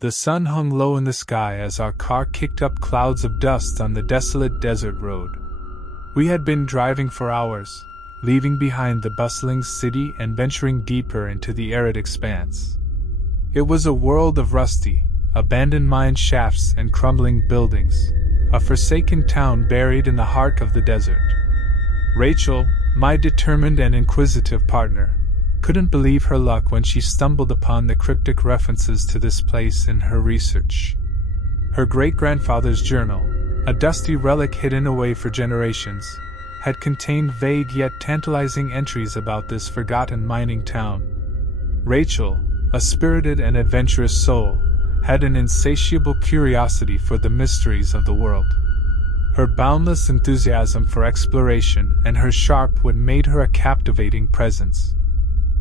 The sun hung low in the sky as our car kicked up clouds of dust on the desolate desert road. We had been driving for hours, leaving behind the bustling city and venturing deeper into the arid expanse. It was a world of rusty, abandoned mine shafts and crumbling buildings, a forsaken town buried in the heart of the desert. Rachel, my determined and inquisitive partner, couldn't believe her luck when she stumbled upon the cryptic references to this place in her research. Her great-grandfather's journal, a dusty relic hidden away for generations, had contained vague yet tantalizing entries about this forgotten mining town. Rachel, a spirited and adventurous soul, had an insatiable curiosity for the mysteries of the world. Her boundless enthusiasm for exploration and her sharp wit made her a captivating presence.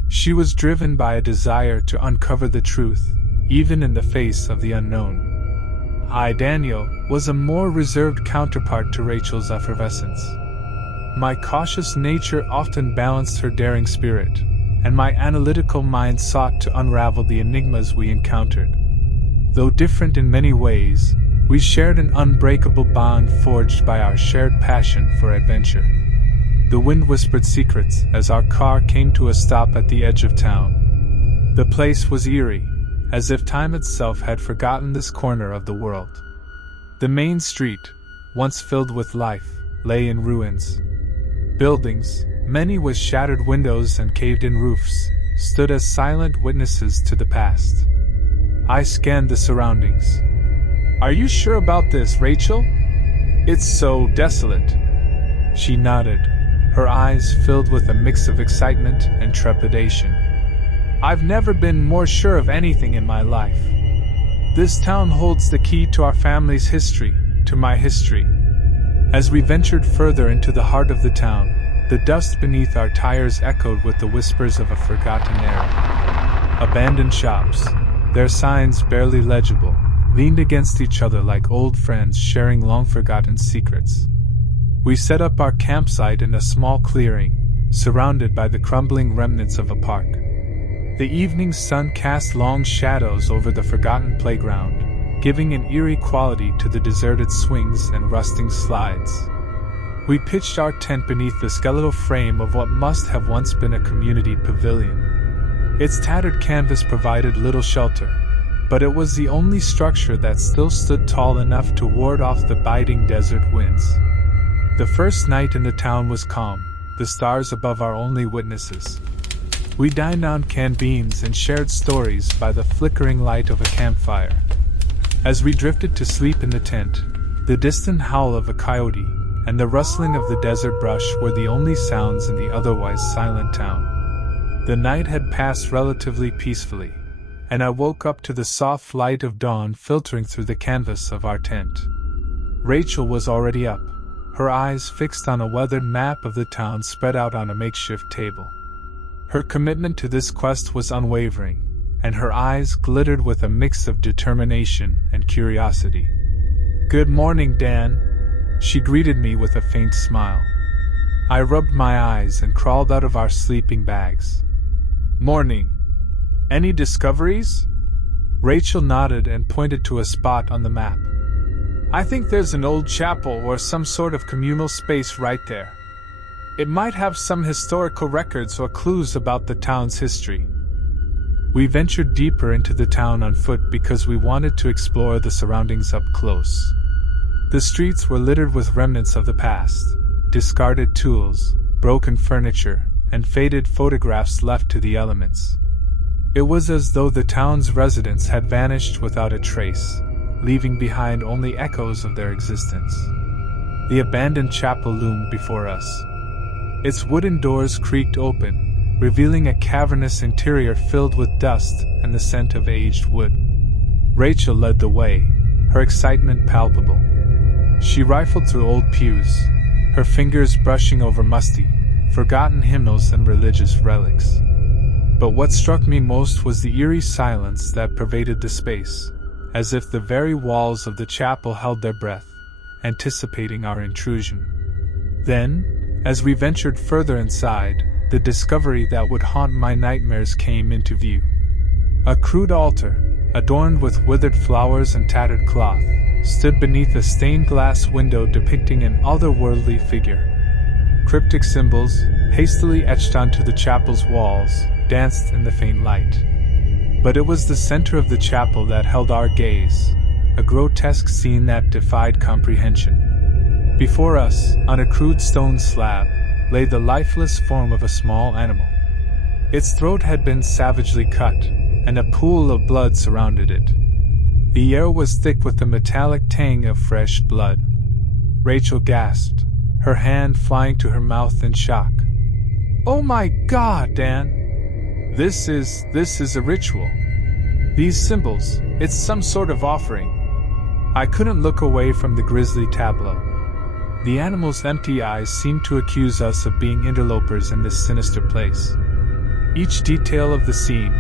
She was driven by a desire to uncover the truth, even in the face of the unknown. I, Daniel, was a more reserved counterpart to Rachel's effervescence. My cautious nature often balanced her daring spirit, and my analytical mind sought to unravel the enigmas we encountered. Though different in many ways, we shared an unbreakable bond forged by our shared passion for adventure. The wind whispered secrets as our car came to a stop at the edge of town. The place was eerie, as if time itself had forgotten this corner of the world. The main street, once filled with life, lay in ruins. Buildings, many with shattered windows and caved-in roofs, stood as silent witnesses to the past. I scanned the surroundings. "Are you sure about this, Rachel? It's so desolate." She nodded, her eyes filled with a mix of excitement and trepidation. "I've never been more sure of anything in my life. This town holds the key to our family's history, to my history." As we ventured further into the heart of the town, the dust beneath our tires echoed with the whispers of a forgotten era. Abandoned shops, their signs barely legible, leaned against each other like old friends sharing long-forgotten secrets. We set up our campsite in a small clearing, surrounded by the crumbling remnants of a park. The evening sun cast long shadows over the forgotten playground, giving an eerie quality to the deserted swings and rusting slides. We pitched our tent beneath the skeletal frame of what must have once been a community pavilion. Its tattered canvas provided little shelter, but it was the only structure that still stood tall enough to ward off the biting desert winds. The first night in the town was calm, the stars above our only witnesses. We dined on canned beans and shared stories by the flickering light of a campfire. As we drifted to sleep in the tent, the distant howl of a coyote and the rustling of the desert brush were the only sounds in the otherwise silent town. The night had passed relatively peacefully, and I woke up to the soft light of dawn filtering through the canvas of our tent. Rachel was already up, her eyes fixed on a weathered map of the town spread out on a makeshift table. Her commitment to this quest was unwavering, and her eyes glittered with a mix of determination and curiosity. "Good morning, Dan," she greeted me with a faint smile. I rubbed my eyes and crawled out of our sleeping bags. "Morning. Any discoveries?" Rachel nodded and pointed to a spot on the map. "I think there's an old chapel or some sort of communal space right there. It might have some historical records or clues about the town's history." We ventured deeper into the town on foot because we wanted to explore the surroundings up close. The streets were littered with remnants of the past, discarded tools, broken furniture, and faded photographs left to the elements. It was as though the town's residents had vanished without a trace, leaving behind only echoes of their existence. The abandoned chapel loomed before us. Its wooden doors creaked open, revealing a cavernous interior filled with dust and the scent of aged wood. Rachel led the way, her excitement palpable. She rifled through old pews, her fingers brushing over musty, forgotten hymnals and religious relics. But what struck me most was the eerie silence that pervaded the space, as if the very walls of the chapel held their breath, anticipating our intrusion. Then, as we ventured further inside, the discovery that would haunt my nightmares came into view. A crude altar, adorned with withered flowers and tattered cloth, stood beneath a stained glass window depicting an otherworldly figure. Cryptic symbols, hastily etched onto the chapel's walls, danced in the faint light. But it was the center of the chapel that held our gaze, a grotesque scene that defied comprehension. Before us, on a crude stone slab, lay the lifeless form of a small animal. Its throat had been savagely cut, and a pool of blood surrounded it. The air was thick with the metallic tang of fresh blood. Rachel gasped, her hand flying to her mouth in shock. "Oh my God, Dan! This is a ritual. These symbols, it's some sort of offering." I couldn't look away from the grisly tableau. The animal's empty eyes seemed to accuse us of being interlopers in this sinister place. Each detail of the scene,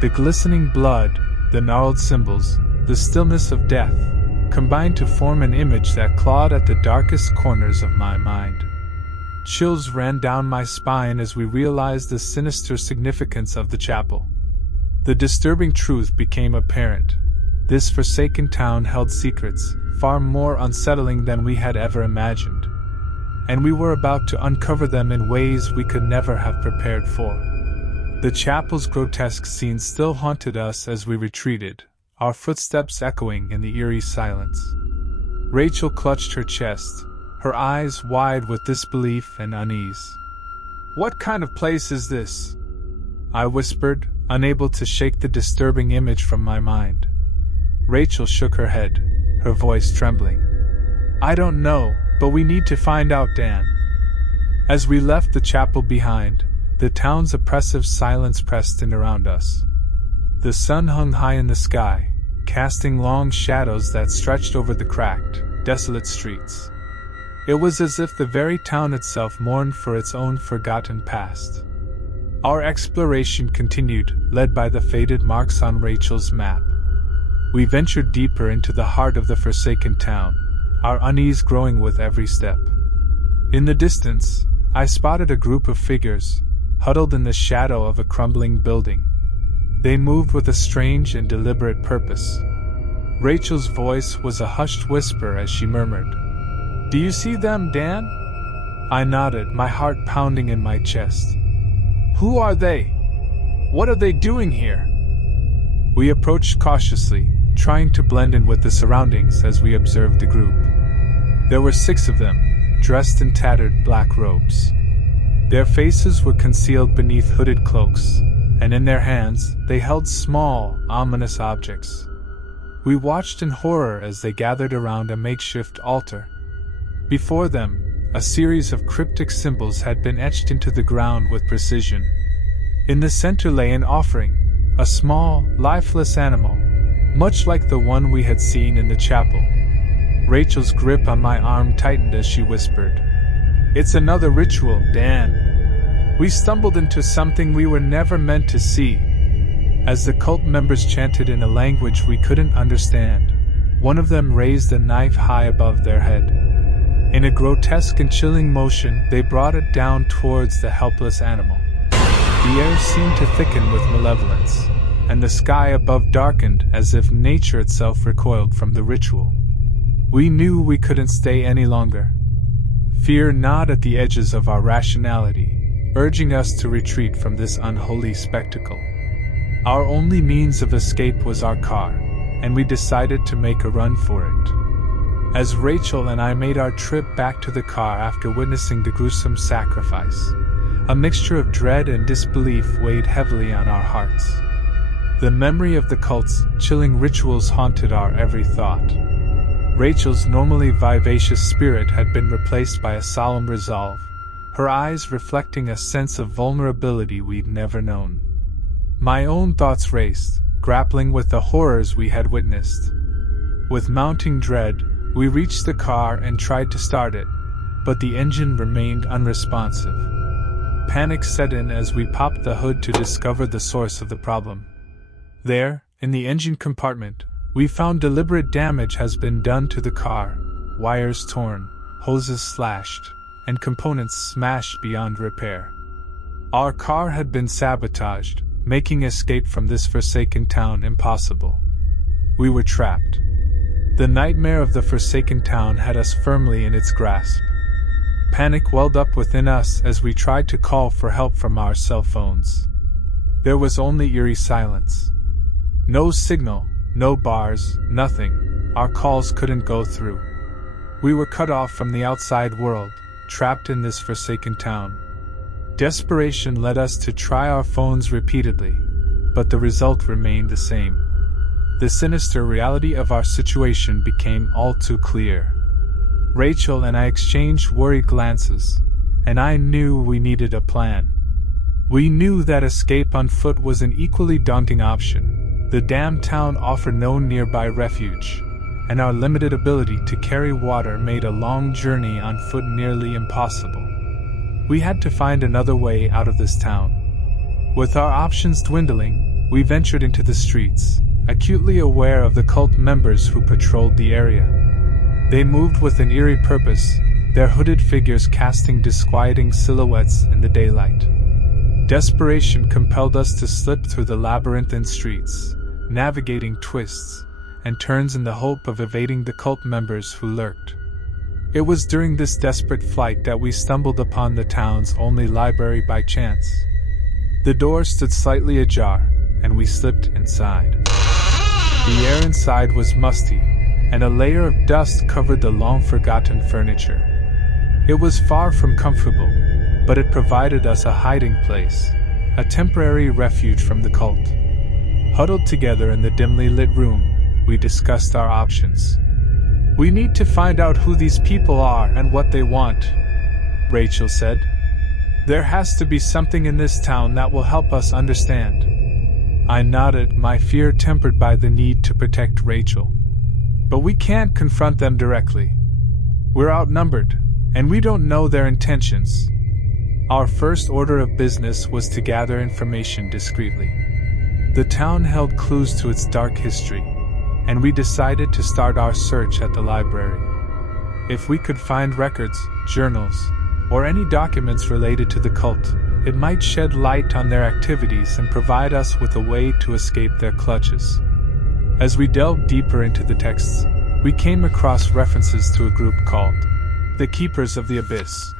the glistening blood, the gnarled symbols, the stillness of death, combined to form an image that clawed at the darkest corners of my mind. Chills ran down my spine as we realized the sinister significance of the chapel. The disturbing truth became apparent. This forsaken town held secrets, far more unsettling than we had ever imagined. And we were about to uncover them in ways we could never have prepared for. The chapel's grotesque scene still haunted us as we retreated, our footsteps echoing in the eerie silence. Rachel clutched her chest, her eyes wide with disbelief and unease. "What kind of place is this?" I whispered, unable to shake the disturbing image from my mind. Rachel shook her head, her voice trembling. "I don't know, but we need to find out, Dan." As we left the chapel behind, the town's oppressive silence pressed in around us. The sun hung high in the sky, casting long shadows that stretched over the cracked, desolate streets. It was as if the very town itself mourned for its own forgotten past. Our exploration continued, led by the faded marks on Rachel's map. We ventured deeper into the heart of the forsaken town, our unease growing with every step. In the distance, I spotted a group of figures, huddled in the shadow of a crumbling building. They moved with a strange and deliberate purpose. Rachel's voice was a hushed whisper as she murmured, "Do you see them, Dan?" I nodded, my heart pounding in my chest. "Who are they? What are they doing here?" We approached cautiously, trying to blend in with the surroundings as we observed the group. There were 6 of them, dressed in tattered black robes. Their faces were concealed beneath hooded cloaks, and in their hands they held small, ominous objects. We watched in horror as they gathered around a makeshift altar. Before them, a series of cryptic symbols had been etched into the ground with precision. In the center lay an offering, a small, lifeless animal, much like the one we had seen in the chapel. Rachel's grip on my arm tightened as she whispered, "It's another ritual, Dan. We stumbled into something we were never meant to see." As the cult members chanted in a language we couldn't understand, one of them raised a knife high above their head. In a grotesque and chilling motion, they brought it down towards the helpless animal. The air seemed to thicken with malevolence, and the sky above darkened as if nature itself recoiled from the ritual. We knew we couldn't stay any longer. Fear gnawed at the edges of our rationality, urging us to retreat from this unholy spectacle. Our only means of escape was our car, and we decided to make a run for it. As Rachel and I made our trip back to the car after witnessing the gruesome sacrifice, a mixture of dread and disbelief weighed heavily on our hearts. The memory of the cult's chilling rituals haunted our every thought. Rachel's normally vivacious spirit had been replaced by a solemn resolve, her eyes reflecting a sense of vulnerability we'd never known. My own thoughts raced, grappling with the horrors we had witnessed. With mounting dread, we reached the car and tried to start it, but the engine remained unresponsive. Panic set in as we popped the hood to discover the source of the problem. There, in the engine compartment, we found deliberate damage has been done to the car, wires torn, hoses slashed, and components smashed beyond repair. Our car had been sabotaged, making escape from this forsaken town impossible. We were trapped. The nightmare of the forsaken town had us firmly in its grasp. Panic welled up within us as we tried to call for help from our cell phones. There was only eerie silence. No signal, no bars, nothing. Our calls couldn't go through. We were cut off from the outside world, trapped in this forsaken town. Desperation led us to try our phones repeatedly, but the result remained the same. The sinister reality of our situation became all too clear. Rachel and I exchanged worried glances, and I knew we needed a plan. We knew that escape on foot was an equally daunting option. The damned town offered no nearby refuge, and our limited ability to carry water made a long journey on foot nearly impossible. We had to find another way out of this town. With our options dwindling, we ventured into the streets, acutely aware of the cult members who patrolled the area. They moved with an eerie purpose, their hooded figures casting disquieting silhouettes in the daylight. Desperation compelled us to slip through the labyrinthine streets, navigating twists and turns in the hope of evading the cult members who lurked. It was during this desperate flight that we stumbled upon the town's only library by chance. The door stood slightly ajar, and we slipped inside. The air inside was musty, and a layer of dust covered the long-forgotten furniture. It was far from comfortable, but it provided us a hiding place, a temporary refuge from the cult. Huddled together in the dimly lit room, we discussed our options. "We need to find out who these people are and what they want," Rachel said. "There has to be something in this town that will help us understand." I nodded, my fear tempered by the need to protect Rachel. "But we can't confront them directly. We're outnumbered, and we don't know their intentions." Our first order of business was to gather information discreetly. The town held clues to its dark history, and we decided to start our search at the library. If we could find records, journals, or any documents related to the cult, it might shed light on their activities and provide us with a way to escape their clutches. As we delved deeper into the texts, we came across references to a group called the Keepers of the Abyss.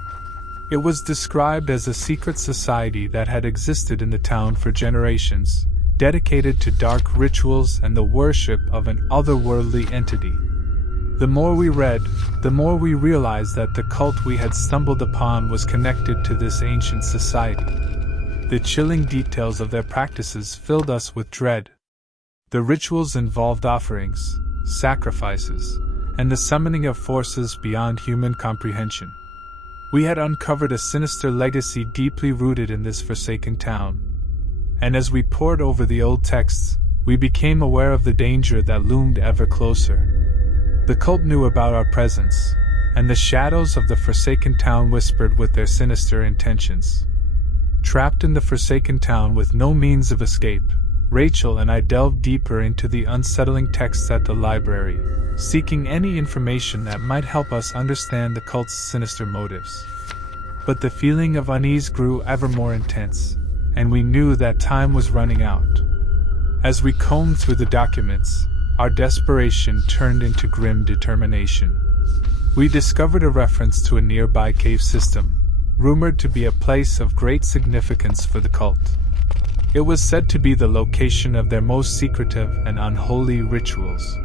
It was described as a secret society that had existed in the town for generations, dedicated to dark rituals and the worship of an otherworldly entity. The more we read, the more we realized that the cult we had stumbled upon was connected to this ancient society. The chilling details of their practices filled us with dread. The rituals involved offerings, sacrifices, and the summoning of forces beyond human comprehension. We had uncovered a sinister legacy deeply rooted in this forsaken town. And as we pored over the old texts, we became aware of the danger that loomed ever closer. The cult knew about our presence, and the shadows of the forsaken town whispered with their sinister intentions. Trapped in the forsaken town with no means of escape, Rachel and I delved deeper into the unsettling texts at the library, seeking any information that might help us understand the cult's sinister motives. But the feeling of unease grew ever more intense, and we knew that time was running out. As we combed through the documents, our desperation turned into grim determination. We discovered a reference to a nearby cave system, rumored to be a place of great significance for the cult. It was said to be the location of their most secretive and unholy rituals.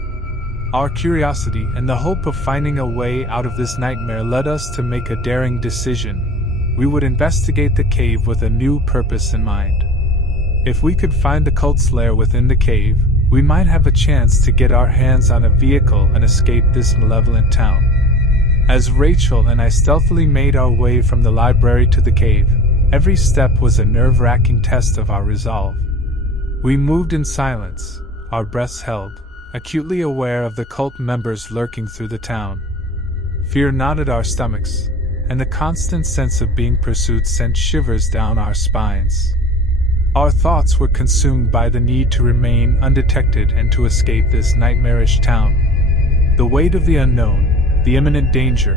Our curiosity and the hope of finding a way out of this nightmare led us to make a daring decision. We would investigate the cave with a new purpose in mind. If we could find the cult's lair within the cave, we might have a chance to get our hands on a vehicle and escape this malevolent town. As Rachel and I stealthily made our way from the library to the cave, every step was a nerve-wracking test of our resolve. We moved in silence, our breaths held, acutely aware of the cult members lurking through the town. Fear knotted our stomachs, and the constant sense of being pursued sent shivers down our spines. Our thoughts were consumed by the need to remain undetected and to escape this nightmarish town. The weight of the unknown, the imminent danger,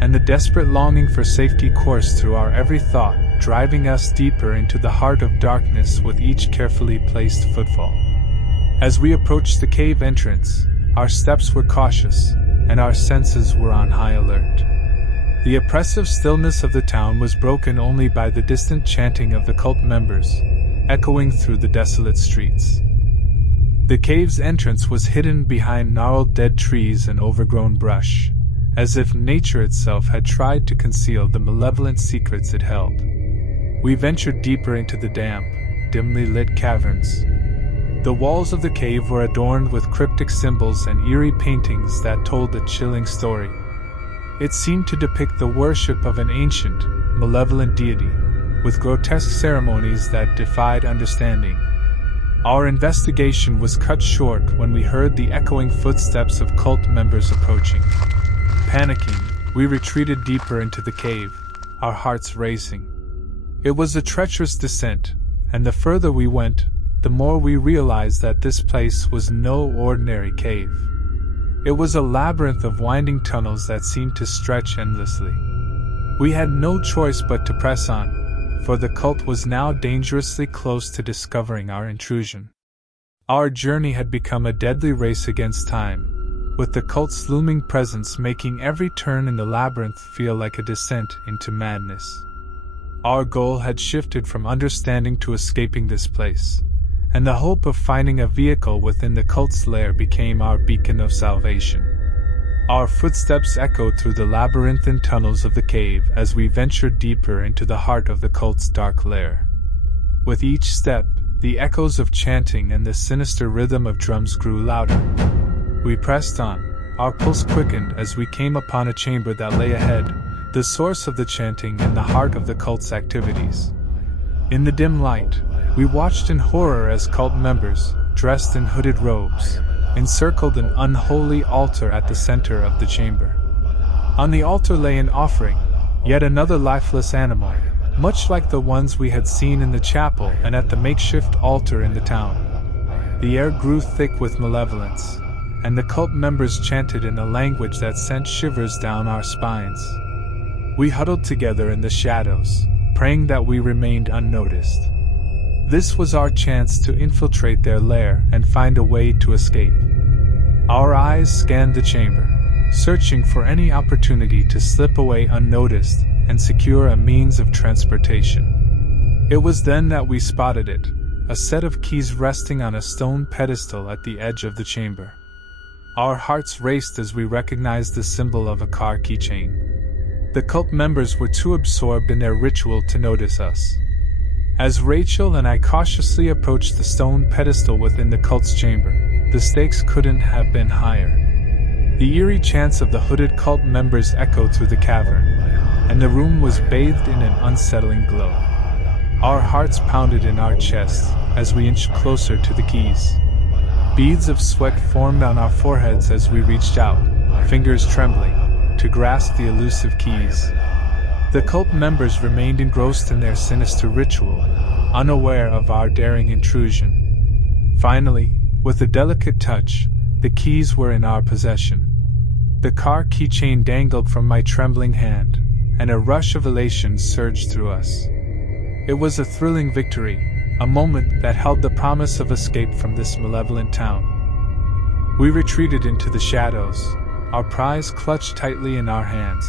and the desperate longing for safety coursed through our every thought, driving us deeper into the heart of darkness with each carefully placed footfall. As we approached the cave entrance, our steps were cautious, and our senses were on high alert. The oppressive stillness of the town was broken only by the distant chanting of the cult members, echoing through the desolate streets. The cave's entrance was hidden behind gnarled dead trees and overgrown brush, as if nature itself had tried to conceal the malevolent secrets it held. We ventured deeper into the damp, dimly lit caverns. The walls of the cave were adorned with cryptic symbols and eerie paintings that told a chilling story. It seemed to depict the worship of an ancient, malevolent deity, with grotesque ceremonies that defied understanding. Our investigation was cut short when we heard the echoing footsteps of cult members approaching. Panicking, we retreated deeper into the cave, our hearts racing. It was a treacherous descent, and the further we went, the more we realized that this place was no ordinary cave. It was a labyrinth of winding tunnels that seemed to stretch endlessly. We had no choice but to press on, for the cult was now dangerously close to discovering our intrusion. Our journey had become a deadly race against time, with the cult's looming presence making every turn in the labyrinth feel like a descent into madness. Our goal had shifted from understanding to escaping this place, and the hope of finding a vehicle within the cult's lair became our beacon of salvation. Our footsteps echoed through the labyrinthine tunnels of the cave as we ventured deeper into the heart of the cult's dark lair. With each step, the echoes of chanting and the sinister rhythm of drums grew louder. We pressed on, our pulse quickened as we came upon a chamber that lay ahead, the source of the chanting and the heart of the cult's activities. In the dim light, we watched in horror as cult members, dressed in hooded robes, encircled an unholy altar at the center of the chamber. On the altar lay an offering, yet another lifeless animal, much like the ones we had seen in the chapel and at the makeshift altar in the town. The air grew thick with malevolence, and the cult members chanted in a language that sent shivers down our spines. We huddled together in the shadows, praying that we remained unnoticed. This was our chance to infiltrate their lair and find a way to escape. Our eyes scanned the chamber, searching for any opportunity to slip away unnoticed and secure a means of transportation. It was then that we spotted it, a set of keys resting on a stone pedestal at the edge of the chamber. Our hearts raced as we recognized the symbol of a car keychain. The cult members were too absorbed in their ritual to notice us. As Rachel and I cautiously approached the stone pedestal within the cult's chamber, the stakes couldn't have been higher. The eerie chants of the hooded cult members echoed through the cavern, and the room was bathed in an unsettling glow. Our hearts pounded in our chests as we inched closer to the keys. Beads of sweat formed on our foreheads as we reached out, fingers trembling, to grasp the elusive keys. The cult members remained engrossed in their sinister ritual, unaware of our daring intrusion. Finally, with a delicate touch, the keys were in our possession. The car keychain dangled from my trembling hand, and a rush of elation surged through us. It was a thrilling victory, a moment that held the promise of escape from this malevolent town. We retreated into the shadows, our prize clutched tightly in our hands,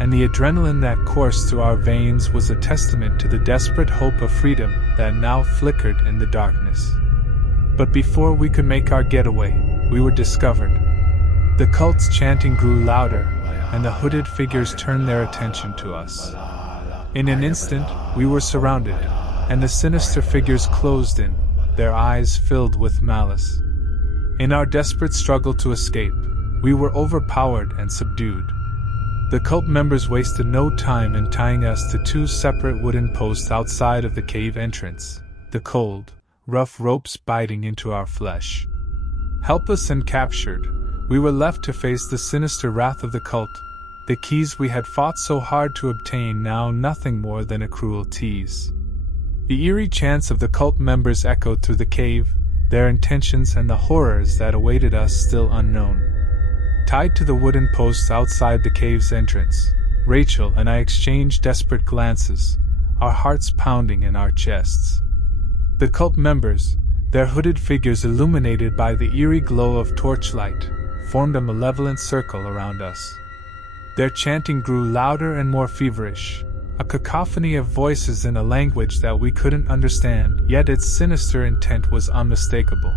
and the adrenaline that coursed through our veins was a testament to the desperate hope of freedom that now flickered in the darkness. But before we could make our getaway, we were discovered. The cult's chanting grew louder, and the hooded figures turned their attention to us. In an instant, we were surrounded, and the sinister figures closed in, their eyes filled with malice. In our desperate struggle to escape, we were overpowered and subdued. The cult members wasted no time in tying us to two separate wooden posts outside of the cave entrance, the cold, rough ropes biting into our flesh. Helpless and captured, we were left to face the sinister wrath of the cult, the keys we had fought so hard to obtain now nothing more than a cruel tease. The eerie chants of the cult members echoed through the cave, their intentions and the horrors that awaited us still unknown. Tied to the wooden posts outside the cave's entrance, Rachel and I exchanged desperate glances, our hearts pounding in our chests. The cult members, Their hooded figures, illuminated by the eerie glow of torchlight, formed a malevolent circle around us. Their chanting grew louder and more feverish, a cacophony of voices in a language that we couldn't understand, yet its sinister intent was unmistakable.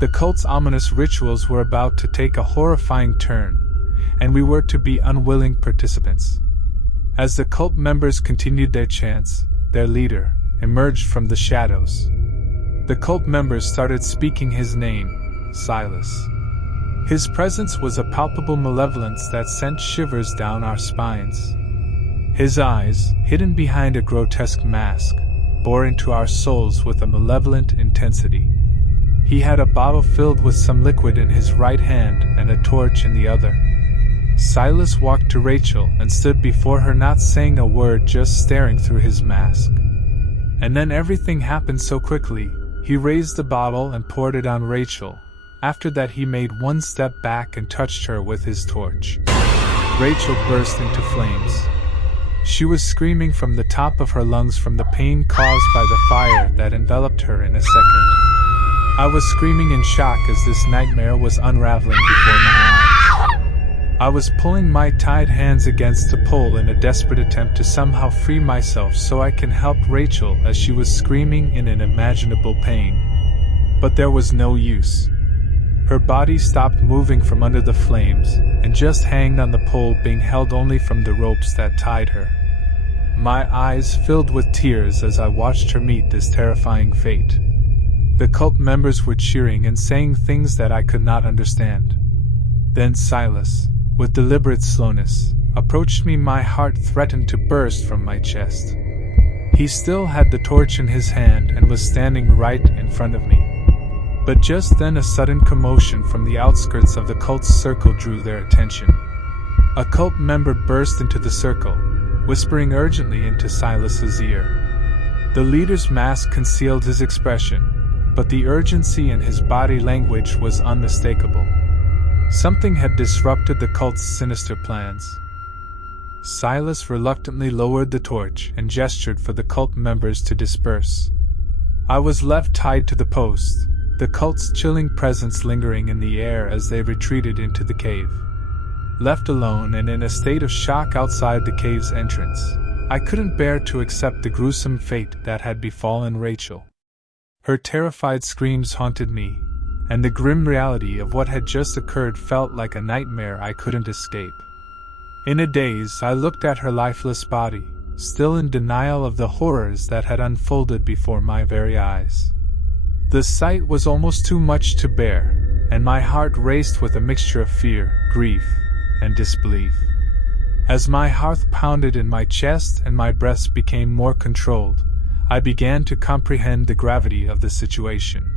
The cult's ominous rituals were about to take a horrifying turn, and we were to be unwilling participants. As the cult members continued their chants, their leader emerged from the shadows. The cult members started speaking his name, Silas. His presence was a palpable malevolence that sent shivers down our spines. His eyes, hidden behind a grotesque mask, bore into our souls with a malevolent intensity. He had a bottle filled with some liquid in his right hand and a torch in the other. Silas walked to Rachel and stood before her, not saying a word, just staring through his mask. And then everything happened so quickly. He raised the bottle and poured it on Rachel. After that, he made one step back and touched her with his torch. Rachel burst into flames. She was screaming from the top of her lungs from the pain caused by the fire that enveloped her in a second. I was screaming in shock as this nightmare was unraveling before my eyes. I was pulling my tied hands against the pole in a desperate attempt to somehow free myself so I can help Rachel as she was screaming in unimaginable pain. But there was no use. Her body stopped moving from under the flames, and just hanged on the pole, being held only from the ropes that tied her. My eyes filled with tears as I watched her meet this terrifying fate. The cult members were cheering and saying things that I could not understand. Then Silas, with deliberate slowness, approached me. My heart threatened to burst from my chest. He still had the torch in his hand and was standing right in front of me. But just then a sudden commotion from the outskirts of the cult's circle drew their attention. A cult member burst into the circle, whispering urgently into Silas's ear. The leader's mask concealed his expression, but the urgency in his body language was unmistakable. Something had disrupted the cult's sinister plans. Silas reluctantly lowered the torch and gestured for the cult members to disperse. I was left tied to the post, the cult's chilling presence lingering in the air as they retreated into the cave. Left alone and in a state of shock outside the cave's entrance, I couldn't bear to accept the gruesome fate that had befallen Rachel. Her terrified screams haunted me, and the grim reality of what had just occurred felt like a nightmare I couldn't escape. In a daze, I looked at her lifeless body, still in denial of the horrors that had unfolded before my very eyes. The sight was almost too much to bear, and my heart raced with a mixture of fear, grief, and disbelief. As my heart pounded in my chest and my breath became more controlled, I began to comprehend the gravity of the situation.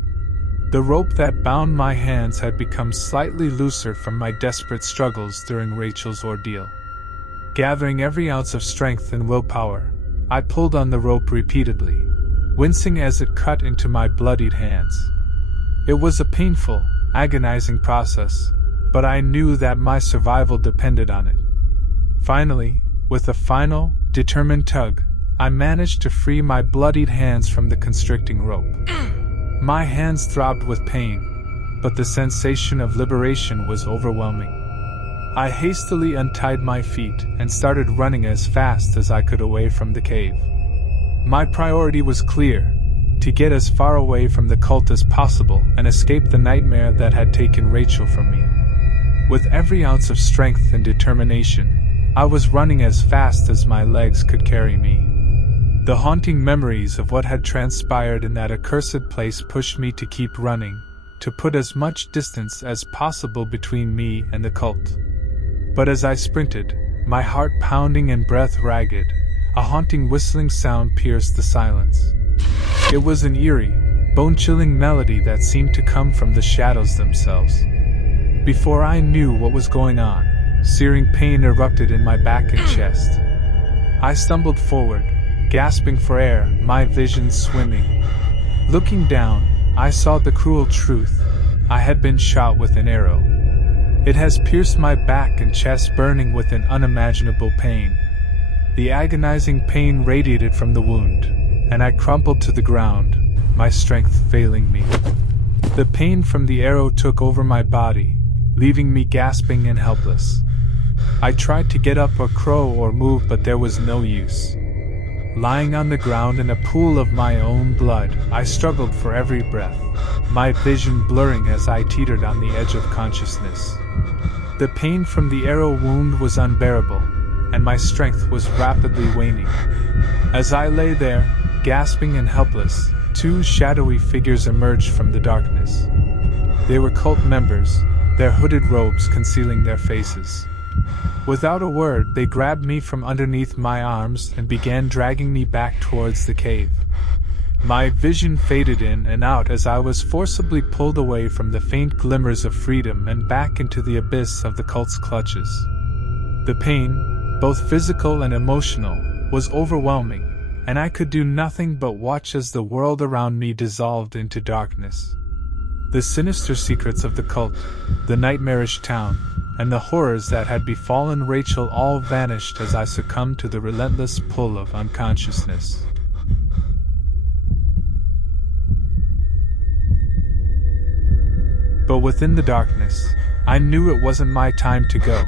The rope that bound my hands had become slightly looser from my desperate struggles during Rachel's ordeal. Gathering every ounce of strength and willpower, I pulled on the rope repeatedly, wincing as it cut into my bloodied hands. It was a painful, agonizing process, but I knew that my survival depended on it. Finally, with a final, determined tug, I managed to free my bloodied hands from the constricting rope. My hands throbbed with pain, but the sensation of liberation was overwhelming. I hastily untied my feet and started running as fast as I could away from the cave. My priority was clear: to get as far away from the cult as possible and escape the nightmare that had taken Rachel from me. With every ounce of strength and determination, I was running as fast as my legs could carry me. The haunting memories of what had transpired in that accursed place pushed me to keep running, to put as much distance as possible between me and the cult. But as I sprinted, my heart pounding and breath ragged, a haunting whistling sound pierced the silence. It was an eerie, bone-chilling melody that seemed to come from the shadows themselves. Before I knew what was going on, searing pain erupted in my back and chest. I stumbled forward, gasping for air, my vision swimming. Looking down, I saw the cruel truth. I had been shot with an arrow. It has pierced my back and chest, burning with an unimaginable pain. The agonizing pain radiated from the wound, and I crumpled to the ground, my strength failing me. The pain from the arrow took over my body, leaving me gasping and helpless. I tried to get up or crow or move, but there was no use. Lying on the ground in a pool of my own blood, I struggled for every breath, my vision blurring as I teetered on the edge of consciousness. The pain from the arrow wound was unbearable, and my strength was rapidly waning. As I lay there, gasping and helpless, two shadowy figures emerged from the darkness. They were cult members, their hooded robes concealing their faces. Without a word, they grabbed me from underneath my arms and began dragging me back towards the cave. My vision faded in and out as I was forcibly pulled away from the faint glimmers of freedom and back into the abyss of the cult's clutches. The pain, both physical and emotional, was overwhelming, and I could do nothing but watch as the world around me dissolved into darkness. The sinister secrets of the cult, the nightmarish town, and the horrors that had befallen Rachel all vanished as I succumbed to the relentless pull of unconsciousness. But within the darkness, I knew it wasn't my time to go.